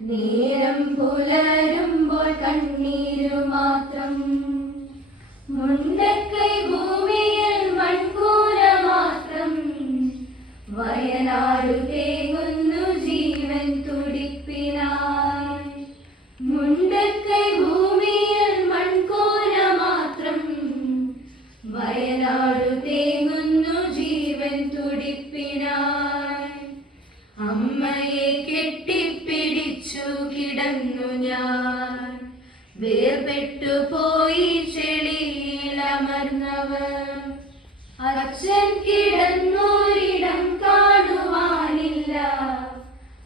നേരം പുലരുമ്പോൾ കണ്ണീരു മാത്രം. മുണ്ടക്കൈ ഭൂമിയിൽ മൺകൂര മാത്രം. വയനാടു തേങ്ങുന്നു ജീവൻ തുടിപ്പിനായി. മുണ്ടക്കൈ ഭൂമിയിൽ മൺകൂര മാത്രം. വയനാടു തേങ്ങുന്നു ജീവൻ തുടിപ്പിനായി. അമ്മയെ കെട്ടിപ്പിടിച്ചു കിടന്നു ഞാൻ. വേർപെട്ടു പോയി ചെളിയിലമർന്നവർ. അച്ഛൻ കിടന്നൊരിടം കാണുവാനില്ല.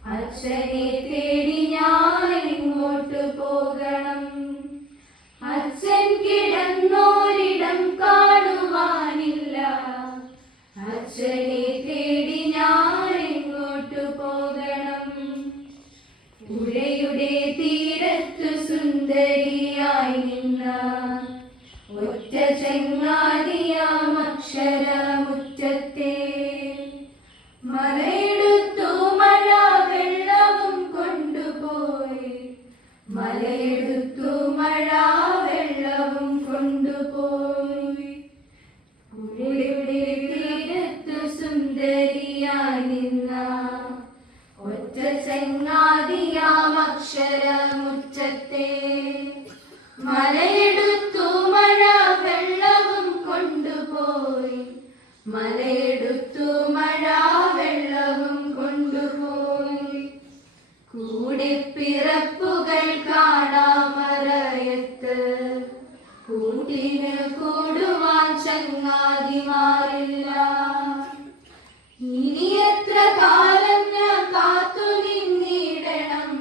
അച്ഛനെ തേടി ഞാൻ ഇങ്ങോട്ട് പോകണം. അച്ഛൻ കിടന്നൊരിടം കാണുവാനില്ല. അച്ഛനെ തേടി ഞാൻ ഇങ്ങോട്ട് പോകണം. പുഴയുടെ തീരത്തു സുന്ദരിയായി നിന്ന ഒറ്റ ചങ്ങാതിയാം അക്ഷരമുറ്റത്തെ. മലയെടുത്തു മഴ വെള്ളവും കൊണ്ടുപോയി. മലയെടുത്തു മഴ വെള്ളവും കൊണ്ടുപോയി. പുഴയുടെ തീരത്തു സുന്ദരിയായി നിന്ന ഒറ്റ ചങ്ങാതിയാം അക്ഷരമുറ്റത്തെ. മലയെടുത്തു മഴ വെള്ളവും കൊണ്ടുപോയി. മലയെടുത്തു മഴ വെള്ളവും കൊണ്ടുപോയി. കൂടെ പിറപ്പുകൾ കാണാമറയത്ത്. കൂട്ടിന് കൂടുവാൻ ചങ്ങാതിമാരില്ല. ഇനി എത്ര കാലം ഞാൻ കാത്തു നിന്നിടണം.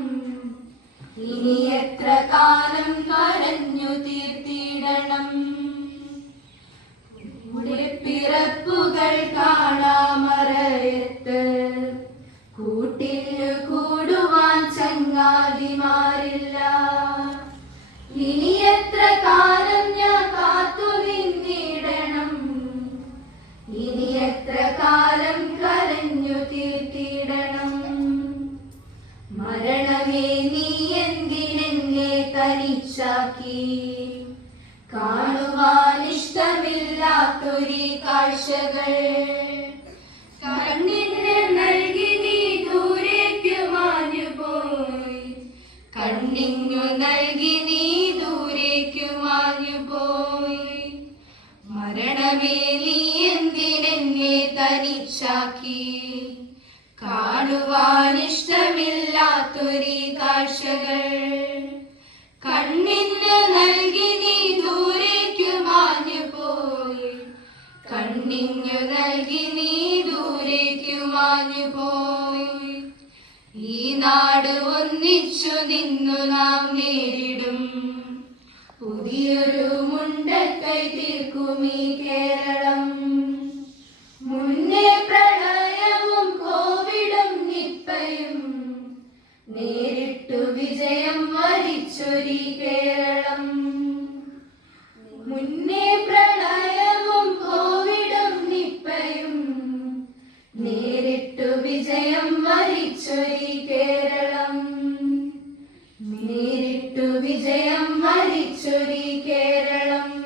ഇനി എത്ര കാലം കരഞ്ഞു തീർത്തിടണം. കൂടെ പിറപ്പുകൾ കാണാമറയത്ത്. കൂട്ടിന് കൂടുവാൻ ചങ്ങാതിമാരില്ല. ഇനി എത്ര കാലം ഞാൻ കാത്തു നിന്നിടണം. ഇനി എത്ര കാലം കരഞ്ഞു തീർത്തിടണം. മരണമേ നീ എന്തിനെന്നെ തനിച്ചാക്കി. കാണുവാൻ ഇഷ്ടമില്ലാത്തൊരു കാഴ്ചകൾ കണ്ണിന് നൽകി നീ ദൂരേക്കു മാഞ്ഞുപോയി. കണ്ണിനു നൽകി നീ ദൂരേക്കു മാഞ്ഞുപോയി. മരണമേ നീ എന്തിനെന്നെ തനിച്ചാക്കി. കാണുവാൻ ഇഷ്ടമില്ലാത്തൊരു കാഴ്ചകൾ കണ്ണിന് നൽകി നീ ദൂരേക്കു മാഞ്ഞുപോയി. കണ്ണിനു നൽകി നീ ദൂരേക്കു മാഞ്ഞുപോയി. ഈ നാട് ഒന്നിച്ചു നിന്നു നാം നേരിടും. പുതിയൊരു മുണ്ടക്കൈ തീർക്കുമീ കേരളം. മുന്നേ പ്രളയവും കോവിഡും നിപ്പയും നേരിട്ടു വിജയം വരിച്ചൊരു കേരളം. മുന്നേ പ്രളയവും കോവിഡും നിപ്പയും നേരിട്ടു വിജയം വരിച്ചൊരു കേരളം. നേരിട്ടു വിജയം വരിച്ചൊരു കേരളം.